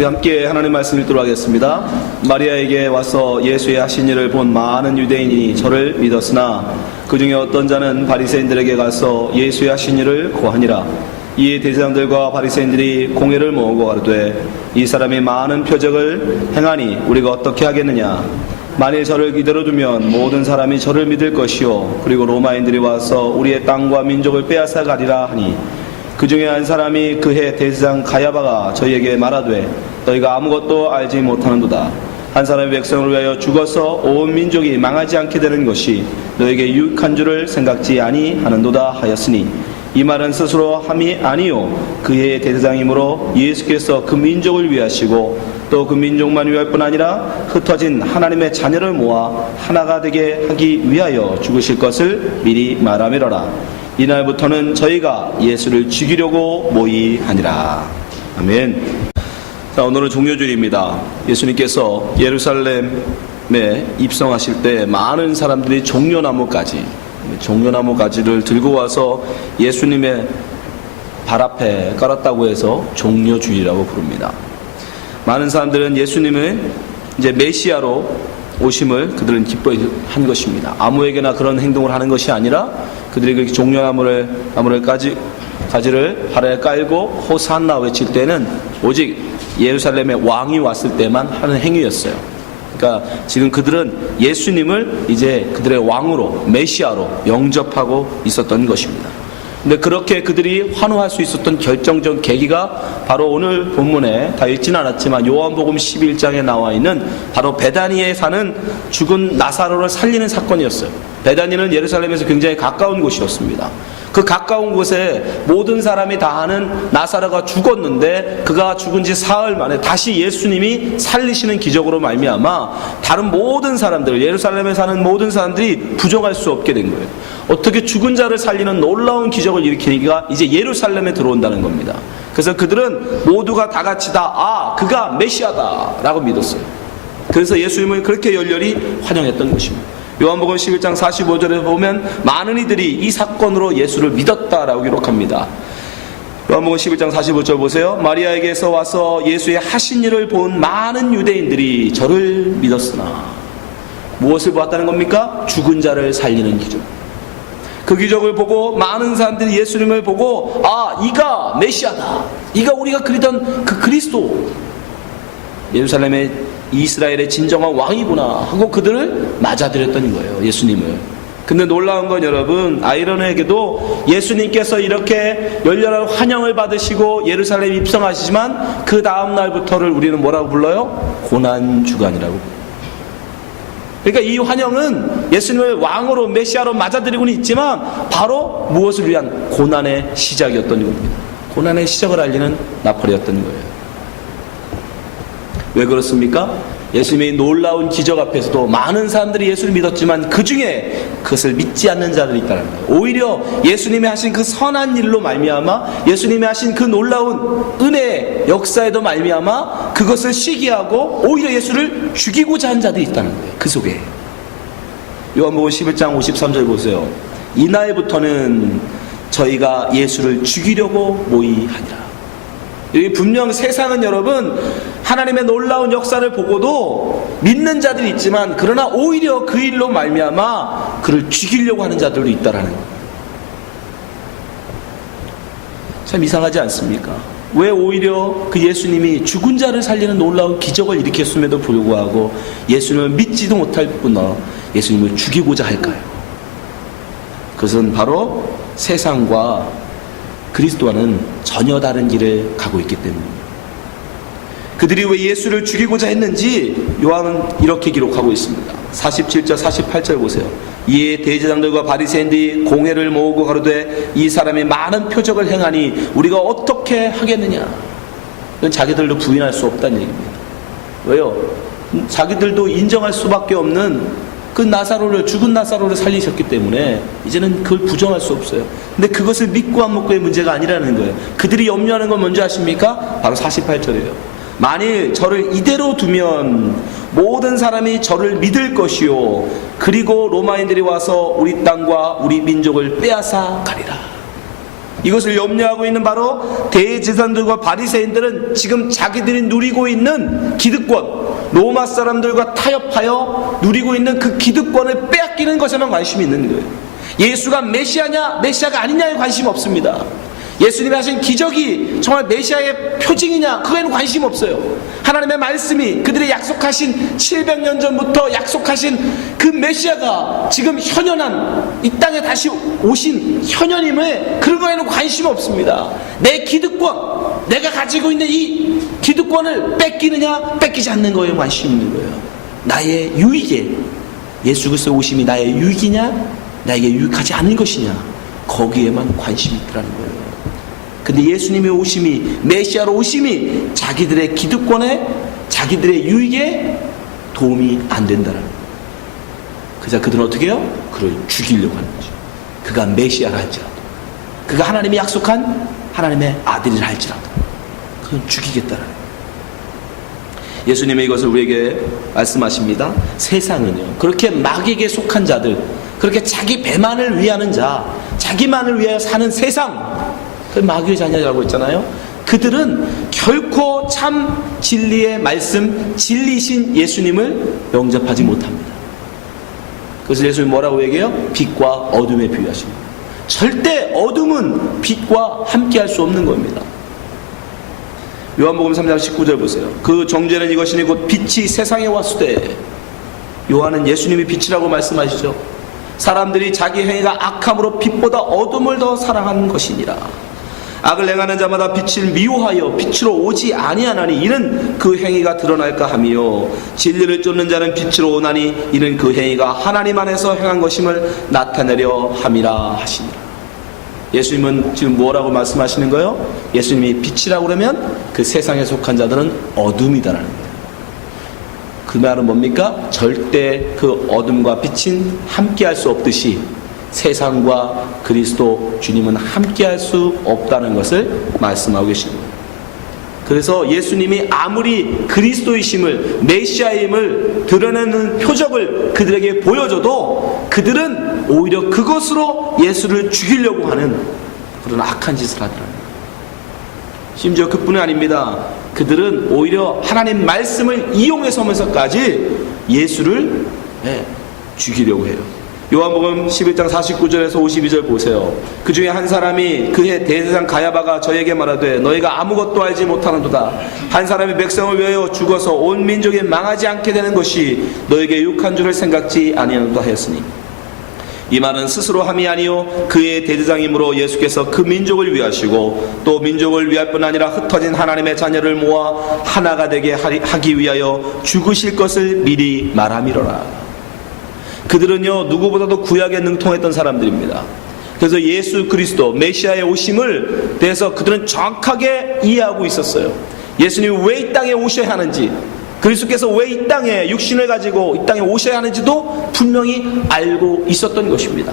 우리 함께 하나님 말씀 읽도록 하겠습니다. 마리아에게 와서 예수의 하신 일을 본 많은 유대인이 저를 믿었으나 그 중에 어떤 자는 바리새인들에게 가서 예수의 하신 일을 고하니라. 이에 대제사장들과 바리새인들이 공회를 모으고 가로되 이 사람이 많은 표적을 행하니 우리가 어떻게 하겠느냐. 만일 저를 이대로 두면 모든 사람이 저를 믿을 것이요 그리고 로마인들이 와서 우리의 땅과 민족을 빼앗아 가리라 하니 그 중에 한 사람이 그해 대제사장 가야바가 저희에게 말하되 너희가 아무것도 알지 못하는도다. 한 사람의 백성을 위하여 죽어서 온 민족이 망하지 않게 되는 것이 너에게 유익한 줄을 생각지 아니하는도다 하였으니 이 말은 스스로 함이 아니요 그의 대제사장이므로 예수께서 그 민족을 위하시고 또 그 민족만 위할 뿐 아니라 흩어진 하나님의 자녀를 모아 하나가 되게 하기 위하여 죽으실 것을 미리 말하미러라. 이날부터는 저희가 예수를 죽이려고 모의하니라. 아멘. 자, 오늘은 종려주일입니다. 예수님께서 예루살렘에 입성하실 때 많은 사람들이 종려나무 가지를 들고 와서 예수님의 발 앞에 깔았다고 해서 종려주일이라고 부릅니다. 많은 사람들은 예수님을 이제 메시아로 오심을 그들은 기뻐한 것입니다. 아무에게나 그런 행동을 하는 것이 아니라 그들이 그렇게 종려나무를 가지를 발에 깔고 호산나 외칠 때는 오직 예루살렘에 왕이 왔을 때만 하는 행위였어요. 그러니까 지금 그들은 예수님을 이제 그들의 왕으로 메시아로 영접하고 있었던 것입니다. 근데 그렇게 그들이 환호할 수 있었던 결정적 계기가 바로 오늘 본문에 다 읽지는 않았지만 요한복음 11장에 나와 있는 바로 베다니에 사는 죽은 나사로를 살리는 사건이었어요. 베다니는 예루살렘에서 굉장히 가까운 곳이었습니다. 그 가까운 곳에 모든 사람이 다 아는 나사로가 죽었는데 그가 죽은 지 사흘 만에 다시 예수님이 살리시는 기적으로 말미암아 다른 모든 사람들, 예루살렘에 사는 모든 사람들이 부정할 수 없게 된 거예요. 어떻게 죽은 자를 살리는 놀라운 기적을 일으키기가 이제 예루살렘에 들어온다는 겁니다. 그래서 그들은 모두가 다 같이 그가 메시아다 라고 믿었어요. 그래서 예수님을 그렇게 열렬히 환영했던 것입니다. 요한복음 11장 45절에 보면 많은 이들이 이 사건으로 예수를 믿었다라고 기록합니다. 요한복음 11장 45절 보세요. 마리아에게서 와서 예수의 하신 일을 본 많은 유대인들이 저를 믿었으나 무엇을 보았다는 겁니까? 죽은 자를 살리는 기적. 그 기적을 보고 많은 사람들이 예수님을 보고 이가 메시아다. 이가 우리가 그리던 그 그리스도, 예루살렘의 이스라엘의 진정한 왕이구나 하고 그들을 맞아들였던 거예요. 예수님을. 근데 놀라운 건 여러분, 아이러니하게도 예수님께서 이렇게 열렬한 환영을 받으시고 예루살렘에 입성하시지만 그 다음 날부터를 우리는 뭐라고 불러요? 고난주간이라고. 그러니까 이 환영은 예수님을 왕으로 메시아로 맞아들이고는 있지만 바로 무엇을 위한 고난의 시작이었던 겁니다. 고난의 시작을 알리는 나팔이었던 거예요. 왜 그렇습니까? 예수님의 놀라운 기적 앞에서도 많은 사람들이 예수를 믿었지만 그 중에 그것을 믿지 않는 자들이 있다는 거예요. 오히려 예수님이 하신 그 선한 일로 말미암아 예수님이 하신 그 놀라운 은혜의 역사에도 말미암아 그것을 시기하고 오히려 예수를 죽이고자 한 자들이 있다는 거예요. 그 속에. 요한복음 11장 53절 보세요. 이날부터는 저희가 예수를 죽이려고 모의하니라. 여기 분명 세상은 여러분 하나님의 놀라운 역사를 보고도 믿는 자들이 있지만 그러나 오히려 그 일로 말미암아 그를 죽이려고 하는 자들도 있다라는 거예요. 참 이상하지 않습니까? 왜 오히려 그 예수님이 죽은 자를 살리는 놀라운 기적을 일으켰음에도 불구하고 예수님을 믿지도 못할 뿐더러 예수님을 죽이고자 할까요? 그것은 바로 세상과 그리스도와는 전혀 다른 길을 가고 있기 때문입니다. 그들이 왜 예수를 죽이고자 했는지 요한은 이렇게 기록하고 있습니다. 47절 48절 보세요. 이에 대제사장들과 바리새인들이 공회를 모으고 가로되 이 사람이 많은 표적을 행하니 우리가 어떻게 하겠느냐. 이건 자기들도 부인할 수 없다는 얘기입니다. 왜요? 자기들도 인정할 수밖에 없는 그 죽은 나사로를 살리셨기 때문에 이제는 그걸 부정할 수 없어요. 근데 그것을 믿고 안 믿고의 문제가 아니라는 거예요. 그들이 염려하는 건 뭔지 아십니까? 바로 48절이에요. 만일 저를 이대로 두면 모든 사람이 저를 믿을 것이요 그리고 로마인들이 와서 우리 땅과 우리 민족을 빼앗아 가리라. 이것을 염려하고 있는 바로 대제사장들과 바리새인들은 지금 자기들이 누리고 있는 기득권, 로마 사람들과 타협하여 누리고 있는 그 기득권을 빼앗기는 것에만 관심이 있는 거예요. 예수가 메시아냐 메시아가 아니냐에 관심 없습니다. 예수님이 하신 기적이 정말 메시아의 표징이냐 그거에는 관심 없어요. 하나님의 말씀이 그들의 약속하신 700년 전부터 약속하신 그 메시아가 지금 현현한 이 땅에 다시 오신 현현임에 그런 거에는 관심 없습니다. 내 기득권, 내가 가지고 있는 이 기득권을 뺏기느냐 뺏기지 않는 거에 관심이 있는 거예요. 나의 유익에, 예수 그리스도의 오심이 나의 유익이냐 나에게 유익하지 않은 것이냐 거기에만 관심이 있더라는 거예요. 근데 예수님의 오심이, 메시아로 오심이 자기들의 기득권에, 자기들의 유익에 도움이 안 된다는 거예요. 그래서 그들은 어떻게 해요? 그를 죽이려고 하는 거죠. 그가 메시아라 할지라도, 그가 하나님이 약속한 하나님의 아들이라 할지라도 그건 죽이겠다는 거예요. 예수님의 이것을 우리에게 말씀하십니다. 세상은요, 그렇게 마귀에게 속한 자들, 그렇게 자기 배만을 위하는 자, 자기만을 위하여 사는 세상, 그 마귀의 자녀라고 했잖아요. 그들은 결코 참 진리의 말씀, 진리신 예수님을 영접하지 못합니다. 그래서 예수님이 뭐라고 얘기해요? 빛과 어둠에 비유하십니다. 절대 어둠은 빛과 함께할 수 없는 겁니다. 요한복음 3장 19절 보세요. 그 정죄는 이것이니 곧 빛이 세상에 왔으되, 요한은 예수님이 빛이라고 말씀하시죠. 사람들이 자기 행위가 악함으로 빛보다 어둠을 더 사랑하는 것이니라. 악을 행하는 자마다 빛을 미워하여 빛으로 오지 아니하나니 이는 그 행위가 드러날까 하며, 진리를 쫓는 자는 빛으로 오나니 이는 그 행위가 하나님 안에서 행한 것임을 나타내려 함이라 하시니라. 예수님은 지금 뭐라고 말씀하시는 거예요? 예수님이 빛이라고 그러면 그 세상에 속한 자들은 어둠이다라는 거예요. 그 말은 뭡니까? 절대 그 어둠과 빛은 함께할 수 없듯이 세상과 그리스도 주님은 함께할 수 없다는 것을 말씀하고 계십니다. 그래서 예수님이 아무리 그리스도이심을, 메시아임을 드러내는 표적을 그들에게 보여줘도 그들은 오히려 그것으로 예수를 죽이려고 하는 그런 악한 짓을 하더라고요. 심지어 그뿐이 아닙니다. 그들은 오히려 하나님 말씀을 이용해서면서까지 예수를 죽이려고 해요. 요한복음 11장 49절에서 52절 보세요. 그 중에 한 사람이 그해 대제사장 가야바가 저에게 말하되 너희가 아무것도 알지 못하는도다. 한 사람이 백성을 위하여 죽어서 온 민족이 망하지 않게 되는 것이 너에게 유익한 줄을 생각지 아니하는도다 하였으니, 이 말은 스스로 함이 아니요 그의 대제사장이므로 예수께서 그 민족을 위하시고 또 민족을 위할 뿐 아니라 흩어진 하나님의 자녀를 모아 하나가 되게 하기 위하여 죽으실 것을 미리 말함이로라. 그들은요 누구보다도 구약에 능통했던 사람들입니다. 그래서 예수 그리스도 메시아의 오심을 대해서 그들은 정확하게 이해하고 있었어요. 예수님이 왜 이 땅에 오셔야 하는지, 그리스도께서 왜 이 땅에 육신을 가지고 이 땅에 오셔야 하는지도 분명히 알고 있었던 것입니다.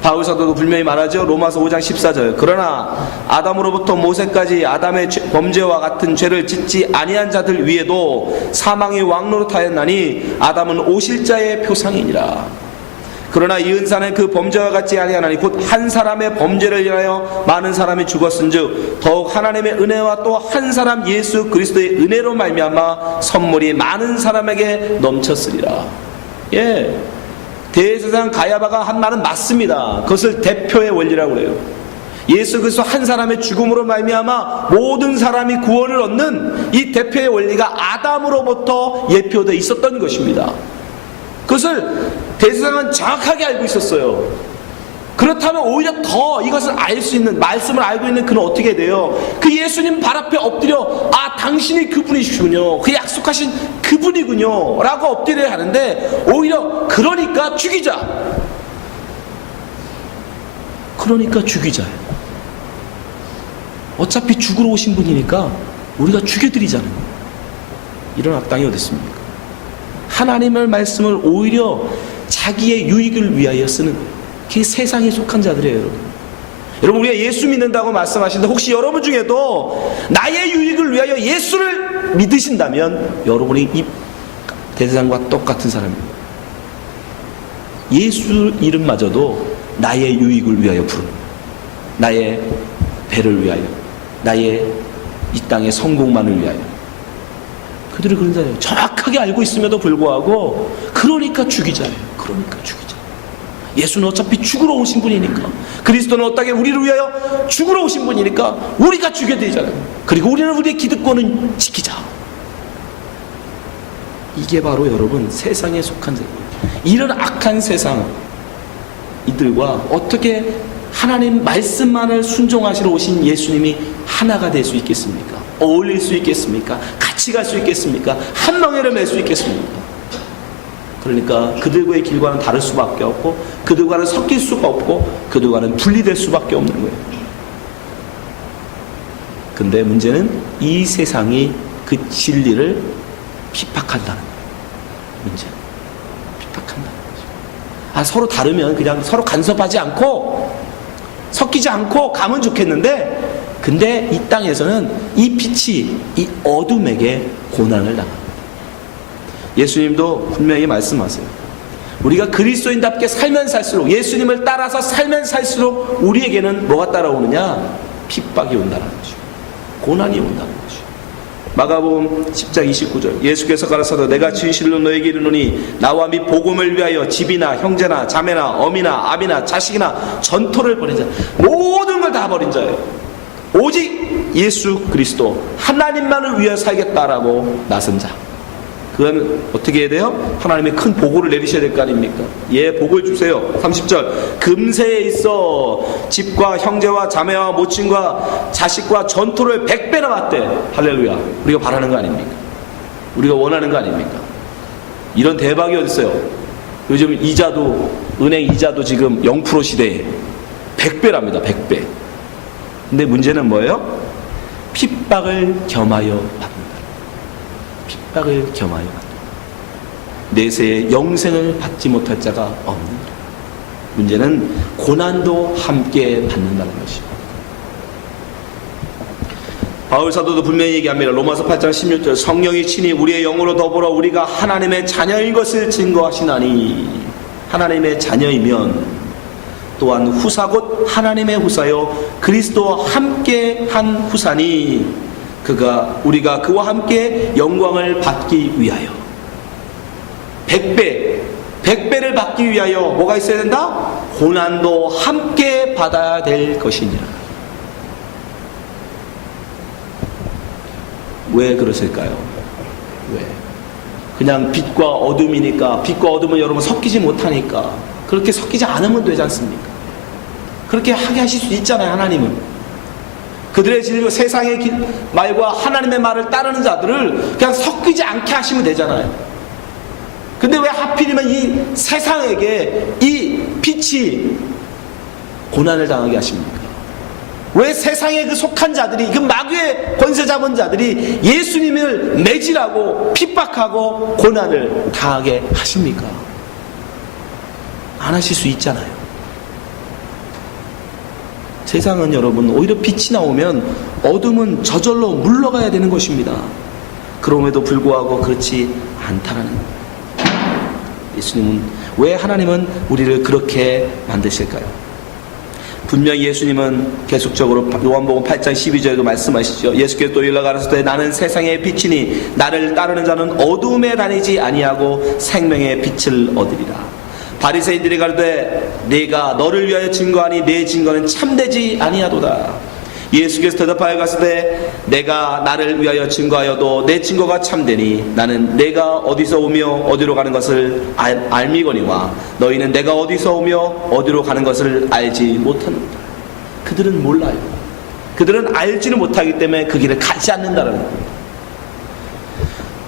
바울 사도도 분명히 말하죠. 로마서 5장 14절. 그러나 아담으로부터 모세까지 아담의 범죄와 같은 죄를 짓지 아니한 자들 위에도 사망이 왕노릇하였나니 아담은 오실 자의 표상이니라. 그러나 이 은사는 그 범죄와 같지 아니하나니 곧 한 사람의 범죄를 인하여 많은 사람이 죽었은즉 더욱 하나님의 은혜와 또 한 사람 예수 그리스도의 은혜로 말미암아 선물이 많은 사람에게 넘쳤으리라. 예, 대제사장 가야바가 한 말은 맞습니다. 그것을 대표의 원리라고 그래요. 예수 그리스도 한 사람의 죽음으로 말미암아 모든 사람이 구원을 얻는 이 대표의 원리가 아담으로부터 예표되어 있었던 것입니다. 그것을 대제사장은 정확하게 알고 있었어요. 그렇다면 오히려 더 이것을 알 수 있는, 말씀을 알고 있는 그는 어떻게 돼요? 그 예수님 발 앞에 엎드려 당신이 그분이시군요, 그 약속하신 그분이군요 라고 엎드려야 하는데 오히려 그러니까 죽이자, 어차피 죽으러 오신 분이니까 우리가 죽여드리자는, 이런 악당이 어디 있습니까? 하나님의 말씀을 오히려 자기의 유익을 위하여 쓰는, 그게 세상에 속한 자들이에요. 여러분, 여러분 우리가 예수 믿는다고 말씀하시는데 혹시 여러분 중에도 나의 유익을 위하여 예수를 믿으신다면 여러분이 이 대제사장과 똑같은 사람입니다. 예수 이름마저도 나의 유익을 위하여 부릅니다. 나의 배를 위하여, 나의 이 땅의 성공만을 위하여. 그들이 그런 자예요. 정확하게 알고 있음에도 불구하고 그러니까 죽이자예요. 그러니까 죽이자. 예수는 어차피 죽으러 오신 분이니까, 그리스도는 어떻게 우리를 위하여 죽으러 오신 분이니까 우리가 죽여야 되잖아요. 그리고 우리는 우리의 기득권은 지키자. 이게 바로 여러분 세상에 속한 자예요. 이런 악한 세상 이들과 어떻게 하나님 말씀만을 순종하시러 오신 예수님이 하나가 될 수 있겠습니까? 어울릴 수 있겠습니까? 같이 갈 수 있겠습니까? 한 멍에를 맬 수 있겠습니까? 그러니까 그들과의 길과는 다를 수밖에 없고, 그들과는 섞일 수가 없고, 그들과는 분리될 수밖에 없는 거예요. 근데 문제는 이 세상이 그 진리를 핍박한다는 거예요. 문제. 핍박한다는 거죠. 서로 다르면 그냥 서로 간섭하지 않고 섞이지 않고 가면 좋겠는데, 근데 이 땅에서는 이 빛이 이 어둠에게 고난을 당합니다. 예수님도 분명히 말씀하세요. 우리가 그리스도인답게 살면 살수록, 예수님을 따라서 살면 살수록 우리에게는 뭐가 따라오느냐? 핍박이 온다는 거죠. 고난이 온다는 거죠. 마가복음 10장 29절, 예수께서 가라사대 내가 진실로 너에게 이르노니 나와 및 복음을 위하여 집이나 형제나 자매나 어미나 아비나 자식이나 전토를 벌인 자, 모든 걸 다 버린 자예요. 오직 예수 그리스도 하나님만을 위하여 살겠다라고 나선 자, 그건 어떻게 해야 돼요? 하나님의 큰 보고를 내리셔야 될 거 아닙니까? 예, 복을 주세요. 30절, 금세에 있어 집과 형제와 자매와 모친과 자식과 전토를 100배나 받대. 할렐루야. 우리가 바라는 거 아닙니까? 우리가 원하는 거 아닙니까? 이런 대박이 어딨어요? 요즘 이자도, 은행 이자도 지금 0% 시대에 100배랍니다. 100배. 근데 문제는 뭐예요? 핍박을 겸하여 받는다. 핍박을 겸하여 받는다. 내세에 영생을 받지 못할 자가 없는. 문제는 고난도 함께 받는다는 것입니다. 바울 사도도 분명히 얘기합니다. 로마서 8장 16절, 성령이 친히 우리의 영으로 더불어 우리가 하나님의 자녀인 것을 증거하시나니, 하나님의 자녀이면 또한 후사 곧 하나님의 후사요 그리스도와 함께 한 후사니 우리가 그와 함께 영광을 받기 위하여 100배를 받기 위하여 뭐가 있어야 된다? 고난도 함께 받아야 될 것이니라. 왜 그러실까요? 왜? 그냥 빛과 어둠이니까, 빛과 어둠은 여러분 섞이지 못하니까 그렇게 섞이지 않으면 되지 않습니까? 그렇게 하게 하실 수 있잖아요. 하나님은 그들의 진리로 세상의 말과 하나님의 말을 따르는 자들을 그냥 섞이지 않게 하시면 되잖아요. 근데 왜 하필이면 이 세상에게 이 빛이 고난을 당하게 하십니까? 왜 세상에 그 속한 자들이, 그 마귀의 권세 잡은 자들이 예수님을 매질하고 핍박하고 고난을 당하게 하십니까? 안 하실 수 있잖아요. 세상은 여러분 오히려 빛이 나오면 어둠은 저절로 물러가야 되는 것입니다. 그럼에도 불구하고 그렇지 않다라는 거예요. 예수님은, 왜 하나님은 우리를 그렇게 만드실까요? 분명히 예수님은 계속적으로 요한복음 8장 12절에도 말씀하시죠. 예수께서 또 일러 가라사대 나는 세상의 빛이니 나를 따르는 자는 어두움에 다니지 아니하고 생명의 빛을 얻으리라. 바리새인들이 가로되 내가 너를 위하여 증거하니 내 증거는 참되지 아니하도다. 예수께서 대답하여 가시되 내가 나를 위하여 증거하여도 내 증거가 참되니 나는 내가 어디서 오며 어디로 가는 것을 알미거니와 너희는 내가 어디서 오며 어디로 가는 것을 알지 못하는다. 그들은 몰라요. 그들은 알지는 못하기 때문에 그 길을 가지 않는다는 거예요.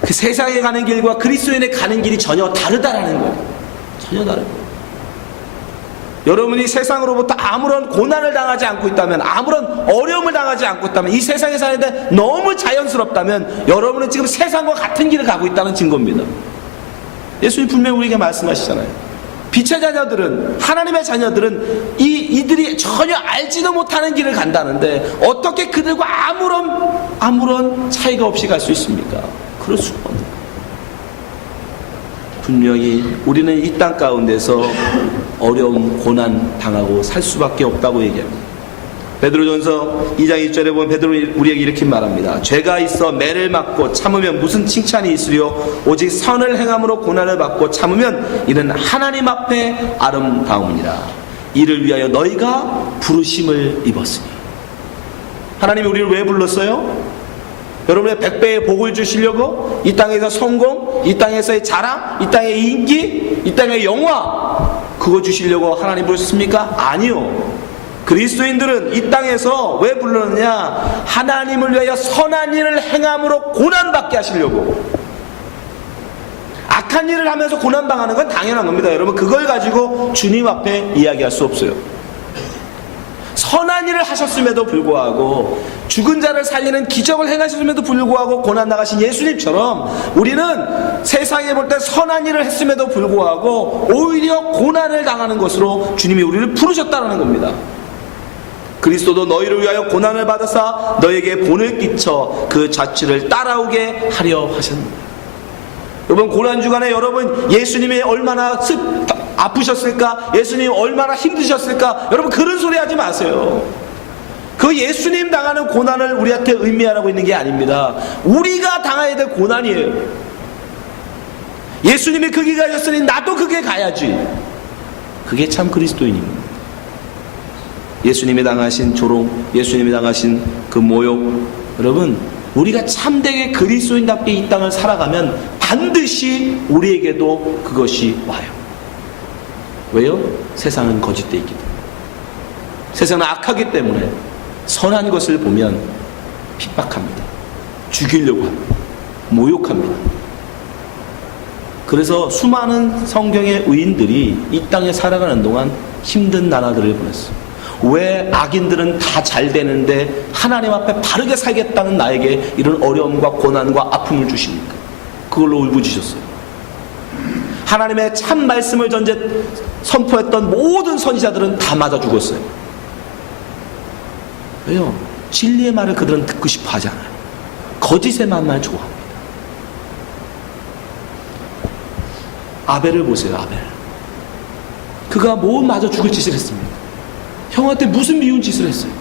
그 세상에 가는 길과 그리스도인의 가는 길이 전혀 다르다라는 거예요. 전혀 다른 거예요. 여러분이 세상으로부터 아무런 고난을 당하지 않고 있다면, 아무런 어려움을 당하지 않고 있다면, 이 세상에 사는데 너무 자연스럽다면 여러분은 지금 세상과 같은 길을 가고 있다는 증거입니다. 예수님 분명히 우리에게 말씀하시잖아요. 빛의 자녀들은, 하나님의 자녀들은 이들이 전혀 알지도 못하는 길을 간다는데 어떻게 그들과 아무런 차이가 없이 갈 수 있습니까? 그럴 수가 없는. 분명히 우리는 이 땅 가운데서 어려움, 고난 당하고 살 수밖에 없다고 얘기합니다. 베드로전서 2장 1절에 보면 베드로 우리에게 이렇게 말합니다. 죄가 있어 매를 맞고 참으면 무슨 칭찬이 있으리요? 오직 선을 행함으로 고난을 받고 참으면 이는 하나님 앞에 아름다움이니라. 이를 위하여 너희가 부르심을 입었으니. 하나님이 우리를 왜 불렀어요? 여러분의 100배의 복을 주시려고? 이 땅에서 성공, 이 땅에서의 자랑, 이 땅의 인기, 이 땅의 영화, 그거 주시려고 하나님 부르셨습니까? 아니요. 그리스도인들은 이 땅에서 왜 불렀느냐? 하나님을 위하여 선한 일을 행함으로 고난받게 하시려고. 악한 일을 하면서 고난당하는 건 당연한 겁니다. 여러분, 그걸 가지고 주님 앞에 이야기할 수 없어요. 선한 일을 하셨음에도 불구하고, 죽은 자를 살리는 기적을 행하셨음에도 불구하고 고난 나가신 예수님처럼 우리는 세상에 볼 때 선한 일을 했음에도 불구하고 오히려 고난을 당하는 것으로 주님이 우리를 부르셨다는 겁니다. 그리스도도 너희를 위하여 고난을 받으사 너에게 본을 끼쳐 그 자취를 따라오게 하려 하셨습니다. 여러분, 고난주간에 여러분 예수님이 얼마나 아프셨을까? 예수님이 얼마나 힘드셨을까? 여러분, 그런 소리 하지 마세요. 그 예수님 당하는 고난을 우리한테 의미하라고 있는 게 아닙니다. 우리가 당해야 될 고난이에요. 예수님이 그 길 가셨으니 나도 그 길 가야지. 그게 참 그리스도인입니다. 예수님이 당하신 조롱, 예수님이 당하신 그 모욕, 여러분, 우리가 참되게 그리스도인답게 이 땅을 살아가면 반드시 우리에게도 그것이 와요. 왜요? 세상은 거짓되어 있기 때문에. 세상은 악하기 때문에 선한 것을 보면 핍박합니다. 죽이려고 합니다. 모욕합니다. 그래서 수많은 성경의 의인들이 이 땅에 살아가는 동안 힘든 나날들을 보냈어요. 왜 악인들은 다 잘 되는데 하나님 앞에 바르게 살겠다는 나에게 이런 어려움과 고난과 아픔을 주십니까? 그걸로 울부짖었어요. 하나님의 참 말씀을 전제 선포했던 모든 선지자들은 다 맞아 죽었어요. 왜요? 진리의 말을 그들은 듣고 싶어 하지 않아요. 거짓의 말만 좋아합니다. 아벨을 보세요. 아벨. 그가 뭐 맞아 죽을 짓을 했습니까? 형한테 무슨 미운 짓을 했어요?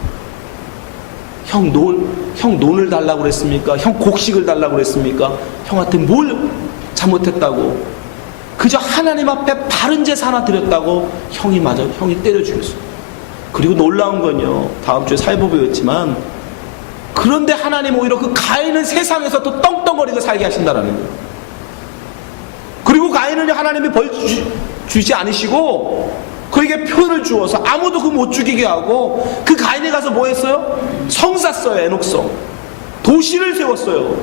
형 논을 달라고 그랬습니까? 형 곡식을 달라고 그랬습니까? 형한테 뭘 잘못했다고? 그저 하나님 앞에 바른 제사 하나 드렸다고 형이 때려 죽였어요. 그리고 놀라운 건요, 다음 주에 사회부 배웠지만, 그런데 하나님 오히려 그 가인은 세상에서 또 떵떵거리고 살게 하신다라는 거예요. 그리고 가인은 하나님이 벌 주지 않으시고 그에게 표를 주어서 아무도 그 못 죽이게 하고, 그 가인에 가서 뭐 했어요? 성 쌌어요. 에녹성. 도시를 세웠어요.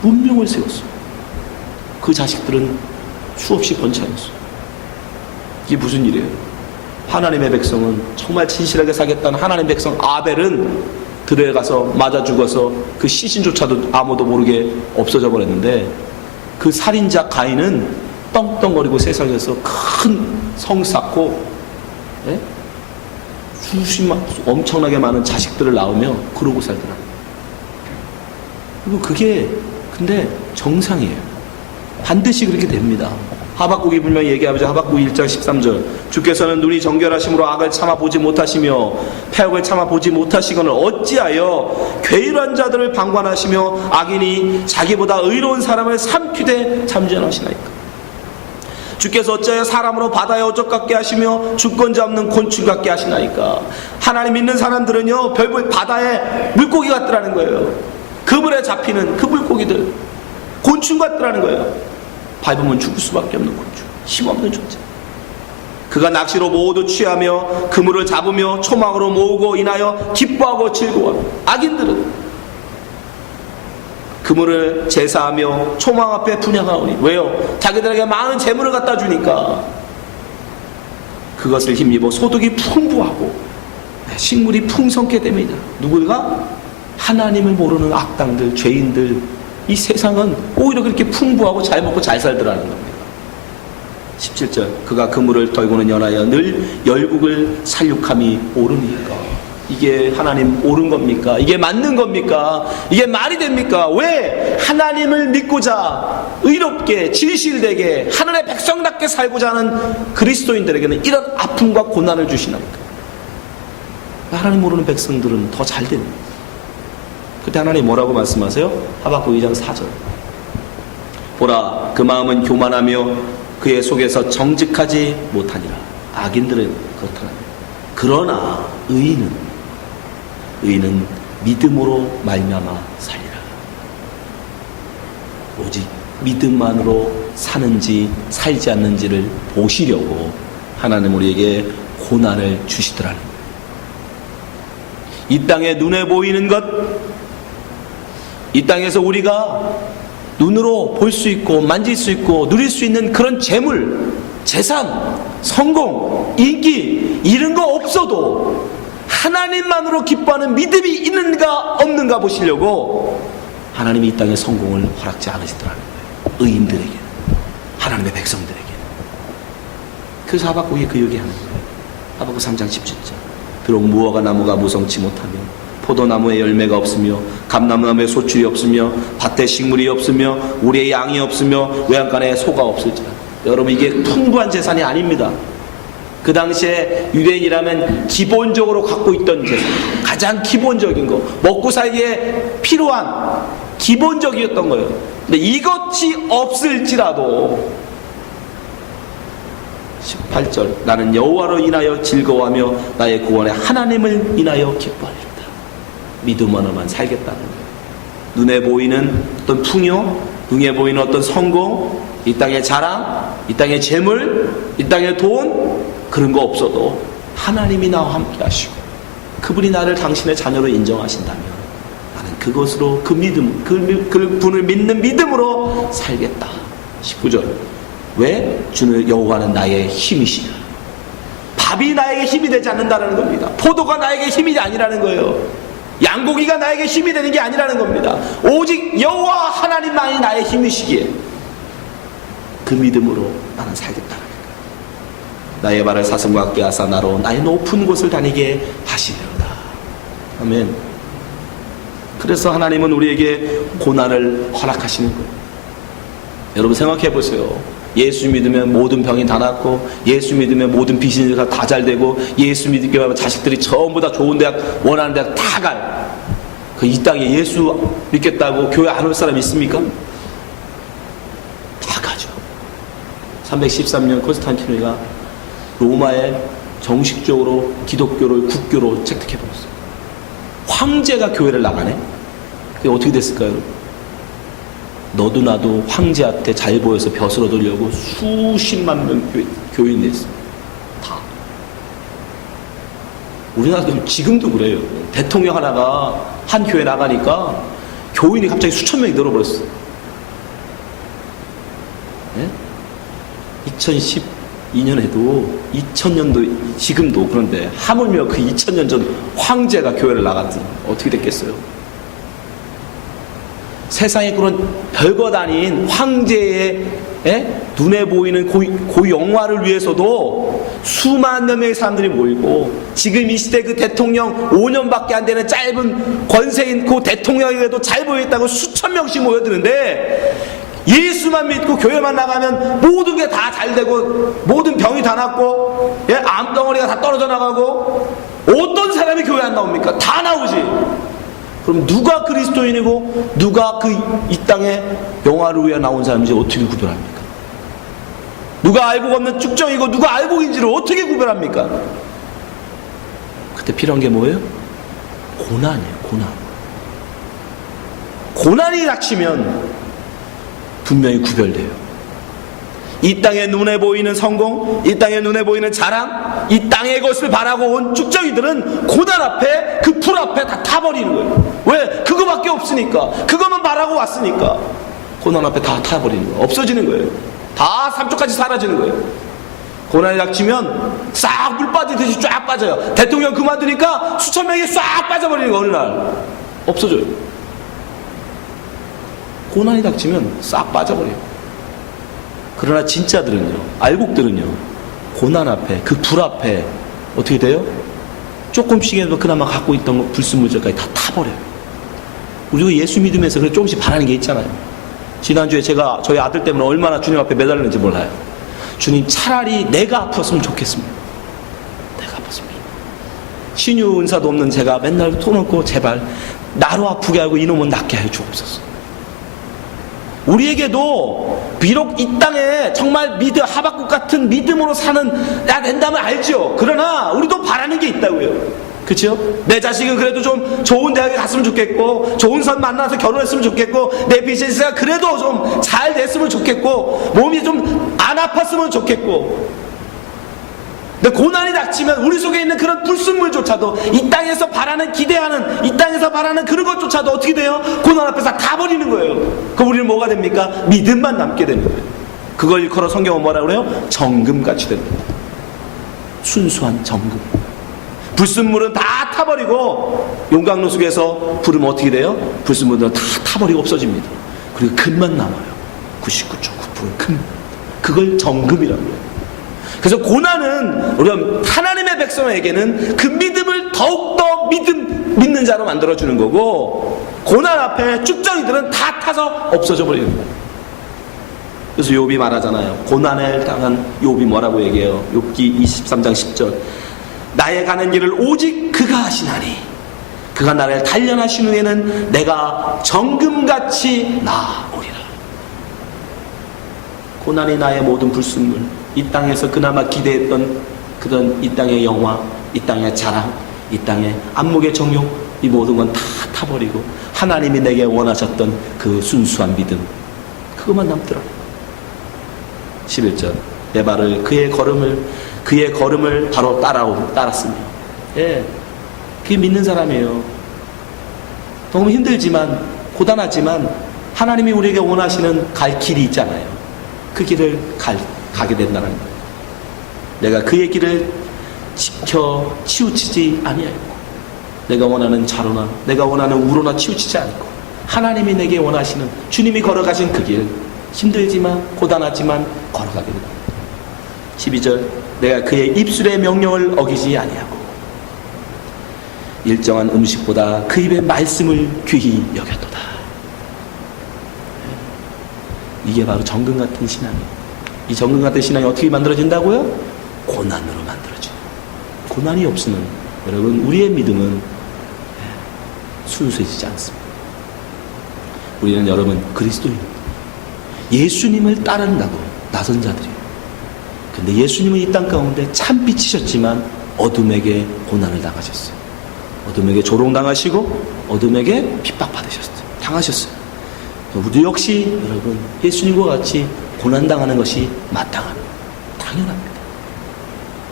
문명을 세웠어요. 그 자식들은 수없이 번창했어요. 이게 무슨 일이에요? 하나님의 백성은, 정말 진실하게 살겠다는 하나님의 백성 아벨은 들에 가서 맞아 죽어서 그 시신조차도 아무도 모르게 없어져 버렸는데, 그 살인자 가인은 떵떵거리고 세상에서 큰 성 쌓고, 예? 엄청나게 많은 자식들을 낳으며 그러고 살더라. 그리고 그게 근데 정상이에요. 반드시 그렇게 됩니다. 하박국이 분명히 얘기하죠. 하박국 1장 13절. 주께서는 눈이 정결하심으로 악을 참아 보지 못하시며 패역을 참아 보지 못하시거늘 어찌하여 괴일한 자들을 방관하시며 악인이 자기보다 의로운 사람을 삼키되 참전하시나이까. 주께서 어찌하여 사람으로 바다에 어적 같게 하시며 주권자 없는 곤충 같게 하시나이까. 하나님 믿는 사람들은요, 별별 바다에 물고기 같더라는 거예요. 그물에 잡히는 그 물고기들 곤충 같더라는 거예요. 밟으면 죽을 수밖에 없는 곤충, 힘없는 존재. 그가 낚시로 모두 취하며 그물을 잡으며 초막으로 모으고 인하여 기뻐하고 즐거워하며, 악인들은 그물을 제사하며 초막 앞에 분향하오니. 왜요? 자기들에게 많은 재물을 갖다 주니까 그것을 힘입어 소득이 풍부하고 식물이 풍성케 됩니다. 누구가? 하나님을 모르는 악당들, 죄인들. 이 세상은 오히려 그렇게 풍부하고 잘 먹고 잘 살더라는 겁니다. 17절. 그가 그물을 덜고는 연하여 늘 열국을 살육함이 옳으니까. 이게 하나님 옳은 겁니까? 이게 맞는 겁니까? 이게 말이 됩니까? 왜 하나님을 믿고자 의롭게 진실되게 하나님의 백성답게 살고자 하는 그리스도인들에게는 이런 아픔과 고난을 주시나이까? 하나님 모르는 백성들은 더 잘 되는 거예요. 그때 하나님 뭐라고 말씀하세요? 하박국 2장 4절. 보라, 그 마음은 교만하며 그의 속에서 정직하지 못하니라. 악인들은 그렇더라. 그러나 의인은 믿음으로 말미암아 살리라. 오직 믿음만으로 사는지 살지 않는지를 보시려고 하나님 우리에게 고난을 주시더라는 거예요. 이 땅에 눈에 보이는 것, 이 땅에서 우리가 눈으로 볼 수 있고 만질 수 있고 누릴 수 있는 그런 재물, 재산, 성공, 인기 이런 거 없어도 하나님만으로 기뻐하는 믿음이 있는가 없는가 보시려고 하나님이 이 땅에 성공을 허락지 않으시더라는 거예요. 의인들에게는, 하나님의 백성들에게는. 그래서 하박국이 그 얘기하는 거예요. 하박국 3장 17절. 비록 무화과 나무가 무성치 못하며 포도나무에 열매가 없으며 감나무나무에 소출이 없으며 밭에 식물이 없으며 우리의 양이 없으며 외양간에 소가 없을지라. 여러분, 이게 풍부한 재산이 아닙니다. 그 당시에 유대인이라면 기본적으로 갖고 있던 재산, 가장 기본적인 거, 먹고 살기에 필요한 기본적이었던 거예요. 근데 이것이 없을지라도 18절, 나는 여호와로 인하여 즐거워하며 나의 구원의 하나님을 인하여 기뻐하리로다. 믿음 하나만 살겠다는 거예요. 눈에 보이는 어떤 풍요, 눈에 보이는 어떤 성공, 이 땅의 자랑, 이 땅의 재물, 이 땅의 돈, 그런 거 없어도 하나님이 나와 함께 하시고 그분이 나를 당신의 자녀로 인정하신다면 나는 그것으로 그 믿음, 그 분을 믿는 믿음으로 살겠다. 19절, 왜? 주는 여호와는 나의 힘이시라. 밥이 나에게 힘이 되지 않는다는 겁니다. 포도가 나에게 힘이 아니라는 거예요. 양고기가 나에게 힘이 되는 게 아니라는 겁니다. 오직 여호와 하나님만이 나의 힘이시기에 그 믿음으로 나는 살겠다는 거예요. 나의 발을 사슴과 같게 하사 나로 나의 높은 곳을 다니게 하시리로다. 아멘. 그래서 하나님은 우리에게 고난을 허락하시는 거예요. 여러분 생각해 보세요. 예수 믿으면 모든 병이 다 낫고, 예수 믿으면 모든 비즈니스가 다 잘 되고, 예수 믿게 하면 자식들이 전부 다 좋은 대학, 원하는 대학 다 갈. 그 이 땅에 예수 믿겠다고 교회 안 올 사람 있습니까? 다 가죠. 313년 콘스탄티누가 로마에 정식적으로 기독교를 국교로 채택해버렸어요. 황제가 교회를 나가네? 그게 어떻게 됐을까요? 너도 나도 황제한테 잘 보여서 벼슬 얻으려고 수십만 명 교인 냈어요. 다. 우리나라도 지금도 그래요. 대통령 하나가 한 교회 나가니까 교인이 갑자기 수천 명이 늘어버렸어요. 네? 2012년에도 2000년도 지금도 그런데 하물며 그 2000년 전 황제가 교회를 나갔더니 어떻게 됐겠어요? 세상에 그런 별것 아닌 황제의 눈에 보이는 그 영화를 위해서도 수만 명의 사람들이 모이고, 지금 이 시대 그 대통령 5년밖에 안 되는 짧은 권세인 그 대통령에게도 잘 보이겠다고 수천 명씩 모여드는데, 예수만 믿고 교회만 나가면 모든 게 다 잘 되고 모든 병이 다 낫고 암덩어리가 다 떨어져 나가고, 어떤 사람이 교회 안 나옵니까? 다 나오지. 그럼 누가 그리스도인이고 누가 이 땅에 영화를 위해 나온 사람인지 어떻게 구별합니까? 누가 알곡 없는 쭉정이고 누가 알곡인지를 어떻게 구별합니까? 그때 필요한 게 뭐예요? 고난이에요. 고난이 닥치면 분명히 구별돼요. 이 땅에 눈에 보이는 성공, 이 땅에 눈에 보이는 자랑, 이 땅의 것을 바라고 온 쭉정이들은 고난 앞에, 그 불 앞에 다 타버리는 거예요. 왜? 그거밖에 없으니까. 그것만 바라고 왔으니까. 고난 앞에 다 타버리는 거예요. 없어지는 거예요. 다 삼쪽까지 사라지는 거예요. 고난이 닥치면 싹 물 빠지듯이 쫙 빠져요. 대통령 그만두니까 수천 명이 싹 빠져버리는 거예요. 어느 날 없어져요. 고난이 닥치면 싹 빠져버려요. 그러나 진짜들은요, 알곡들은요, 고난 앞에, 그 불 앞에 어떻게 돼요? 조금씩이라도 그나마 갖고 있던 불순물질까지 다 타버려요. 우리가 예수 믿으면서 그래 조금씩 바라는 게 있잖아요. 지난주에 제가 저희 아들 때문에 얼마나 주님 앞에 매달렸는지 몰라요. 주님, 차라리 내가 아팠으면 좋겠습니다. 내가 아팠으면. 신유 은사도 없는 제가 맨날 터놓고 제발 나로 아프게 하고 이놈은 낫게 하여 주옵소서. 우리에게도 비록 이 땅에 정말 하박국 같은 믿음으로 사는 된다면 알죠. 그러나 우리도 바라는 게 있다고요. 그렇죠? 내 자식은 그래도 좀 좋은 대학에 갔으면 좋겠고, 좋은 선 만나서 결혼했으면 좋겠고, 내 비즈니스가 그래도 좀 잘 됐으면 좋겠고, 몸이 좀 안 아팠으면 좋겠고. 근데 고난이 닥치면 우리 속에 있는 그런 불순물조차도, 이 땅에서 바라는, 기대하는, 이 땅에서 바라는 그런 것조차도 어떻게 돼요? 고난 앞에서 다 버리는 거예요. 그럼 우리는 뭐가 됩니까? 믿음만 남게 되는 거예요. 그걸 일컬어 성경은 뭐라 그래요? 정금같이 되는 거예요. 순수한 정금. 불순물은 다 타버리고, 용광로 속에서 부르면 어떻게 돼요? 불순물은 다 타버리고 없어집니다. 그리고 금만 남아요. 99.9%의 금. 그걸 정금이라고 해요. 그래서 고난은 우리가 하나님의 백성에게는 그 믿음을 더욱더 믿는 자로 만들어주는 거고, 고난 앞에 쭉정이들은 다 타서 없어져 버리는 거예요. 그래서 욥이 말하잖아요. 고난을 당한 욥이 뭐라고 얘기해요? 욥기 23장 10절. 나의 가는 길을 오직 그가 하시나니 그가 나를 단련하신 후에는 내가 정금같이 나오리라. 고난이 나의 모든 불순물, 이 땅에서 그나마 기대했던 그런 이 땅의 영화, 이 땅의 자랑, 이 땅의 안목의 정욕, 이 모든 건 다 타버리고 하나님이 내게 원하셨던 그 순수한 믿음, 그것만 남더라고요. 11절. 내 발을 그의 걸음을 바로 따랐으며. 예, 그게 믿는 사람이에요. 너무 힘들지만, 고단하지만 하나님이 우리에게 원하시는 갈 길이 있잖아요. 그 길을 가게 된다는 거예요. 내가 그의 길을 지켜 치우치지 아니하였고, 내가 원하는 좌로나 내가 원하는 우로나 치우치지 않고, 하나님이 내게 원하시는, 주님이 걸어가신 그 길, 힘들지만 고단하지만 걸어가게 된다. 12절. 내가 그의 입술의 명령을 어기지 아니하고 일정한 음식보다 그 입의 말씀을 귀히 여겼도다. 이게 바로 정금 같은 신앙이에요. 이 정금 같은 신앙이 어떻게 만들어진다고요? 고난으로 만들어져요. 고난이 없으면 여러분 우리의 믿음은 순수해지지 않습니다. 우리는 여러분 그리스도입니다. 예수님을 따른다고 나선 자들이에요. 근데 예수님은 이 땅 가운데 참 빛이셨지만 어둠에게 고난을 당하셨어요. 어둠에게 조롱당하시고 어둠에게 핍박받으셨어요. 당하셨어요. 우리 역시 여러분 예수님과 같이 고난당하는 것이 마땅합니다. 당연합니다.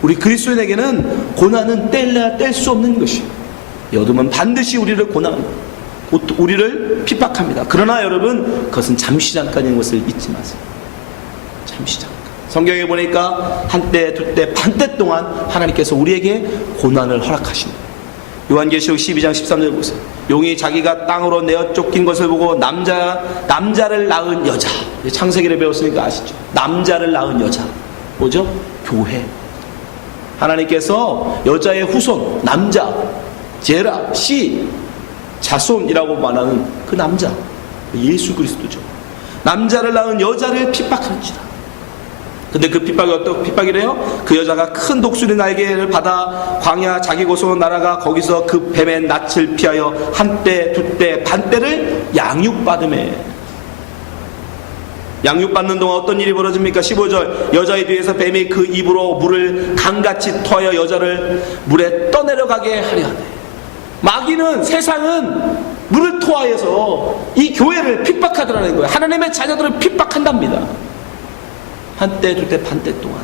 우리 그리스도인에게는 고난은 뗄래야 뗄 수 없는 것이에요. 어둠은 반드시 우리를 우리를 핍박합니다. 그러나 여러분 그것은 잠시 잠깐인 것을 잊지 마세요. 잠시 잠깐. 성경에 보니까 한때 두때 반때 동안 하나님께서 우리에게 고난을 허락하십니다. 요한계시록 12장 13절 보세요. 용이 자기가 땅으로 내어 쫓긴 것을 보고 남자를 낳은 여자, 창세기를 배웠으니까 아시죠? 남자를 낳은 여자 뭐죠? 교회. 하나님께서 여자의 후손, 남자, 제라, 씨, 자손이라고 말하는 그 남자, 예수 그리스도죠. 남자를 낳은 여자를 핍박하는지라. 근데 그 핍박이 어떤 핍박이래요? 그 여자가 큰 독수리 날개를 받아 광야 자기 곳으로 날아가 거기서 그 뱀의 낯을 피하여 한때 두때 반때를 양육받음에. 양육받는 동안 어떤 일이 벌어집니까? 15절. 여자의 뒤에서 뱀이 그 입으로 물을 강같이 토하여 여자를 물에 떠내려가게 하려 하네. 마귀는, 세상은 물을 토하여서 이 교회를 핍박하더라는 거예요. 하나님의 자녀들을 핍박한답니다. 한때 두때 반때 동안.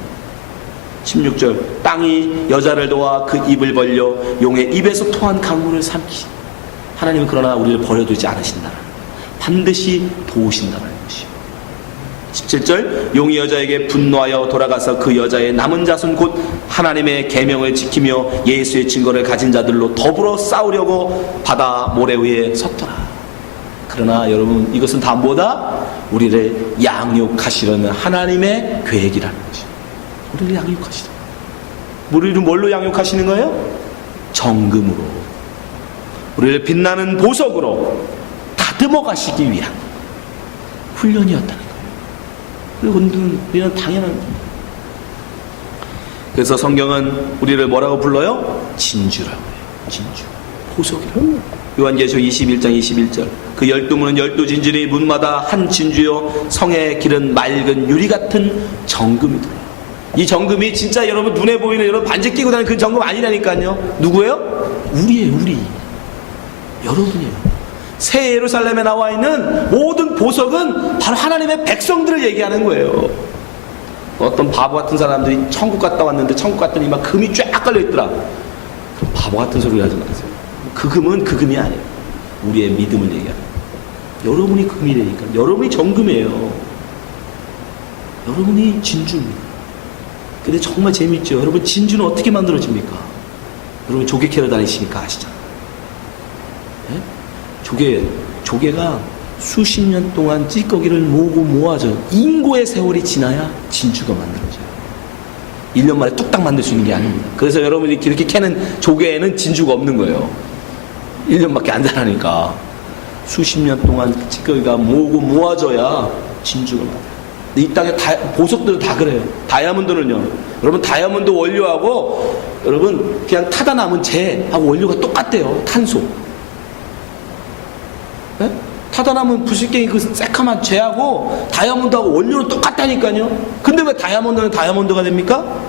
16절. 땅이 여자를 도와 그 입을 벌려 용의 입에서 토한 강물을 삼키시. 하나님은 그러나 우리를 버려두지 않으신다. 반드시 도우신다는 것이요. 17절. 용이 여자에게 분노하여 돌아가서 그 여자의 남은 자손 곧 하나님의 계명을 지키며 예수의 증거를 가진 자들로 더불어 싸우려고 바다 모래 위에 섰더라. 그러나 여러분 이것은 다 뭐다? 우리를 양육하시려는 하나님의 계획이라는 것이죠. 우리를 양육하시다. 우리를 뭘로 양육하시는 거예요? 정금으로. 우리를 빛나는 보석으로 다듬어 가시기 위한 훈련이었다는 거예요. 우리는 당연한 겁니다. 그래서 성경은 우리를 뭐라고 불러요? 진주라고 해요. 진주. 보석이라고. 요한계시록 21장 21절. 그 12문은 12진주니 문마다 한 진주요 성의 길은 맑은 유리 같은 정금이더라. 이 정금이 진짜 여러분 눈에 보이는 여러분 반지 끼고 다니는 그 정금 아니라니까요. 누구예요? 우리예요. 우리. 여러분이에요. 새 예루살렘에 나와 있는 모든 보석은 바로 하나님의 백성들을 얘기하는 거예요. 어떤 바보 같은 사람들이 천국 갔다 왔는데 천국 갔더니 막 금이 쫙 깔려있더라. 바보 같은 소리 하지 마세요. 그 금은 그 금이 아니에요. 우리의 믿음을 얘기하는 거예요. 여러분이 금이라니까. 여러분이 정금이에요. 여러분이 진주입니다. 근데 정말 재밌죠. 여러분 진주는 어떻게 만들어집니까? 여러분 조개 캐러 다니시니까 아시잖아요. 네? 조개가 수십 년 동안 찌꺼기를 모으고 모아져요. 인고의 세월이 지나야 진주가 만들어져요. 1년 만에 뚝딱 만들 수 있는 게 아닙니다. 그래서 여러분이 이렇게 캐는 조개에는 진주가 없는 거예요. 1년밖에 안 자라니까. 수십 년 동안 찌꺼기가 모으고 모아져야 진주가 만들어요. 이 땅에 보석들은 다 그래요. 다이아몬드는요. 여러분 다이아몬드 원료하고 여러분 그냥 타다 남은 재하고 원료가 똑같대요. 탄소. 네? 타다 남은 부식갱이 그 새카만 재하고 다이아몬드하고 원료는 똑같다니까요. 근데 왜 다이아몬드는 다이아몬드가 됩니까?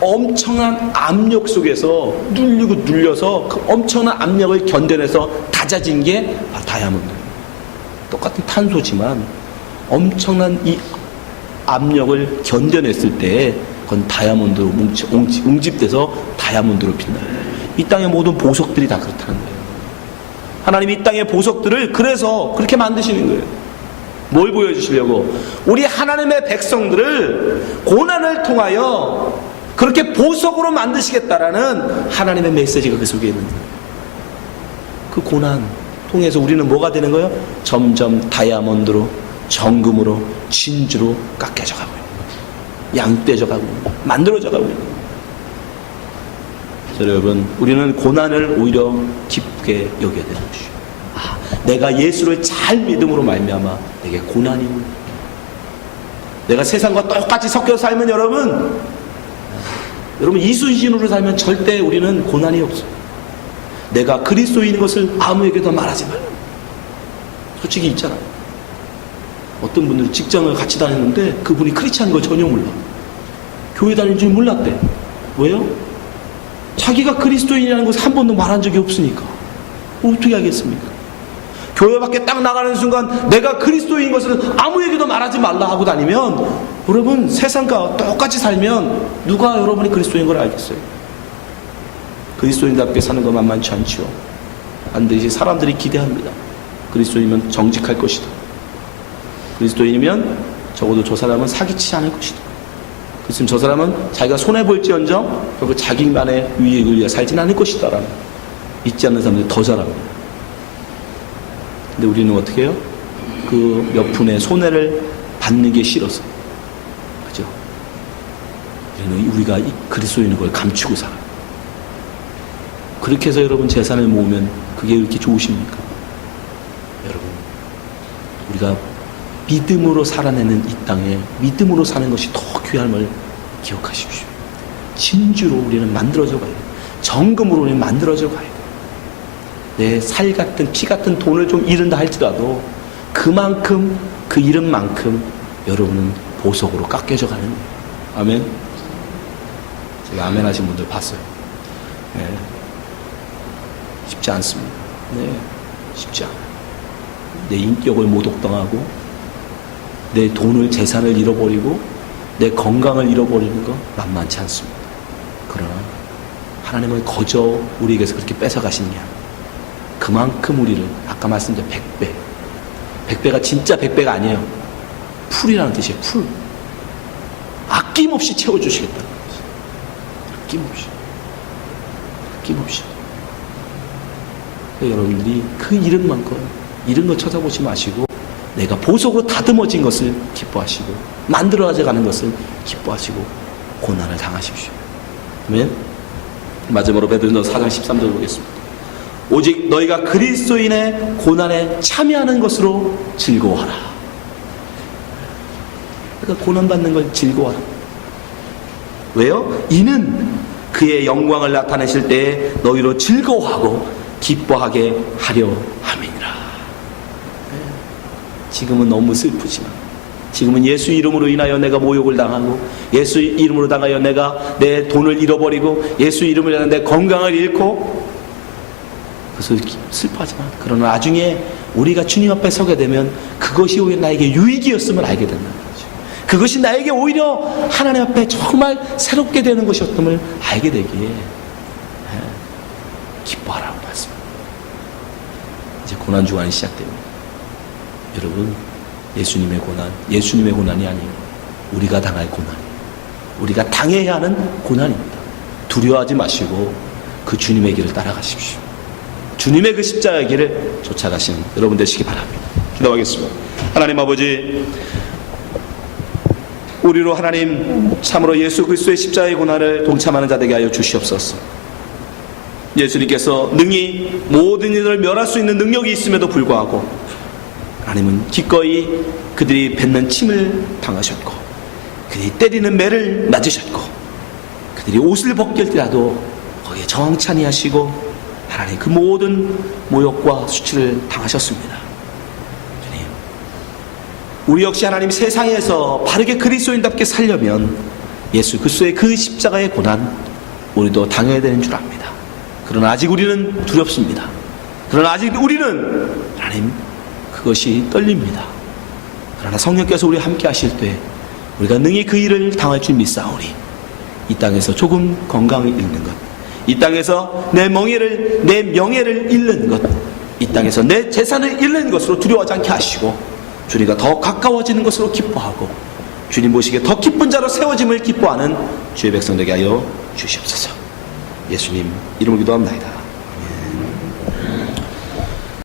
엄청난 압력 속에서 눌리고 눌려서 그 엄청난 압력을 견뎌내서 다져진 게 바로 다이아몬드예요. 똑같은 탄소지만 엄청난 이 압력을 견뎌냈을 때 그건 다이아몬드로 웅집돼서 다이아몬드로 빛나요. 이 땅의 모든 보석들이 다 그렇다는 거예요. 하나님이 이 땅의 보석들을 그래서 그렇게 만드시는 거예요. 뭘 보여주시려고? 우리 하나님의 백성들을 고난을 통하여 그렇게 보석으로 만드시겠다라는 하나님의 메시지가 그 속에 있는 거예요. 그 고난 통해서 우리는 뭐가 되는 거예요? 점점 다이아몬드로, 정금으로, 진주로 깎여져 가고 있는 거예요. 양떼져 가고 있는 거예요. 만들어져 가고 있는 거예요. 여러분, 우리는 고난을 오히려 기쁘게 여겨야 되는 것이죠. 내가 예수를 잘 믿음으로 말미암아 내게 고난이 오네. 내가 세상과 똑같이 섞여 살면 여러분 이순신으로 살면 절대 우리는 고난이 없어요. 내가 그리스도인인 것을 아무에게도 말하지 말라. 솔직히 있잖아요. 어떤 분들이 직장을 같이 다녔는데 그분이 크리스찬인 걸 전혀 몰라. 교회 다니는 줄 몰랐대. 왜요? 자기가 그리스도인이라는 것을 한 번도 말한 적이 없으니까. 어떻게 하겠습니까? 교회 밖에 딱 나가는 순간 내가 그리스도인인 것을 아무에게도 말하지 말라 하고 다니면 여러분 세상과 똑같이 살면 누가 여러분이 그리스도인 걸 알겠어요? 그리스도인답게 사는 건 만만치 않죠. 반드시 사람들이 기대합니다. 그리스도인이면 정직할 것이다. 그리스도인이면 적어도 저 사람은 사기치지 않을 것이다. 그렇지만 저 사람은 자기가 손해볼지언정 결국 자기만의 유익을 위해 살진 않을 것이다 라는 믿지 않는 사람들이 더 잘합니다. 근데 우리는 어떻게 해요? 그 몇 푼의 손해를 받는 게 싫어서. 그죠? 우리가 그리스도인인 걸 감추고 살아. 그렇게 해서 여러분 재산을 모으면 그게 이렇게 좋으십니까? 여러분, 우리가 믿음으로 살아내는 이 땅에 믿음으로 사는 것이 더 귀함을 기억하십시오. 진주로 우리는 만들어져 가야 돼요. 정금으로 우리는 만들어져 가야 돼요. 내 살 같은 피 같은 돈을 좀 잃은다 할지라도 그만큼 그 잃은 만큼 여러분은 보석으로 깎여져 가는 거예요. 아멘. 제가 아멘 하신 분들 봤어요. 네. 쉽지 않습니다. 네. 쉽지 않아요. 내 인격을 모독당하고 내 돈을 재산을 잃어버리고 내 건강을 잃어버리는 거 만만치 않습니다. 그러나 하나님은 거저 우리에게서 그렇게 뺏어가시는 게 아니에요. 그만큼 우리를 아까 말씀드린 100배 100배가 진짜 100배가 아니에요. 풀이라는 뜻이에요. 풀. 아낌없이 채워주시겠다는 거죠. 아낌없이 여러분들이 그 잃은 만큼 잃은 거 찾아보지 마시고 내가 보석으로 다듬어진 것을 기뻐하시고 만들어져 가는 것을 기뻐하시고 고난을 당하십시오. 아멘. 마지막으로 베드로전서 4장 13절 보겠습니다. 오직 너희가 그리스도인의 고난에 참여하는 것으로 즐거워하라. 그러니까 고난받는 걸 즐거워하라. 왜요? 이는 그의 영광을 나타내실 때에 너희로 즐거워하고 기뻐하게 하려 함이니라. 지금은 너무 슬프지만, 지금은 예수 이름으로 인하여 내가 모욕을 당하고, 예수 이름으로 당하여 내가 내 돈을 잃어버리고, 예수 이름으로 인하여 내 건강을 잃고, 그래서 슬퍼하지만, 그러나 나중에 우리가 주님 앞에 서게 되면 그것이 오히려 나에게 유익이었음을 알게 된다는 거죠. 그것이 나에게 오히려 하나님 앞에 정말 새롭게 되는 것이었음을 알게 되기에 기뻐하라고 말씀합니다. 이제 고난주간이 시작됩니다. 여러분, 예수님의 고난이 아니에요. 우리가 당할 고난이에요. 우리가 당해야 하는 고난입니다. 두려워하지 마시고 그 주님의 길을 따라가십시오. 주님의 그 십자가의 길을 쫓아가시는 여러분 되시기 바랍니다. 기도하겠습니다. 하나님 아버지, 우리로 하나님 참으로 예수 그리스도의 십자가의 고난을 동참하는 자 되게 하여 주시옵소서. 예수님께서 능히 모든 일을 멸할 수 있는 능력이 있음에도 불구하고 하나님은 기꺼이 그들이 뱉는 침을 당하셨고, 그들이 때리는 매를 맞으셨고, 그들이 옷을 벗길지라도 거기에 정찬히 하시고 하나님 그 모든 모욕과 수치를 당하셨습니다. 주님, 우리 역시 하나님 세상에서 바르게 그리스도인답게 살려면 예수 그리스도의 그 십자가의 고난 우리도 당해야 되는 줄 압니다. 그러나 아직 우리는 두렵습니다. 그러나 아직 우리는 하나님 그것이 떨립니다. 그러나 성령께서 우리와 함께 하실 때 우리가 능히 그 일을 당할 줄 믿사오니 이 땅에서 조금 건강을 잃는 것, 이 땅에서 내 명예를 잃는 것, 이 땅에서 내 재산을 잃는 것으로 두려워하지 않게 하시고 주님과 더 가까워지는 것으로 기뻐하고 주님 보시기에 더 기쁜 자로 세워짐을 기뻐하는 주의 백성 되게 하여 주시옵소서. 예수님 이름으로 기도합니다.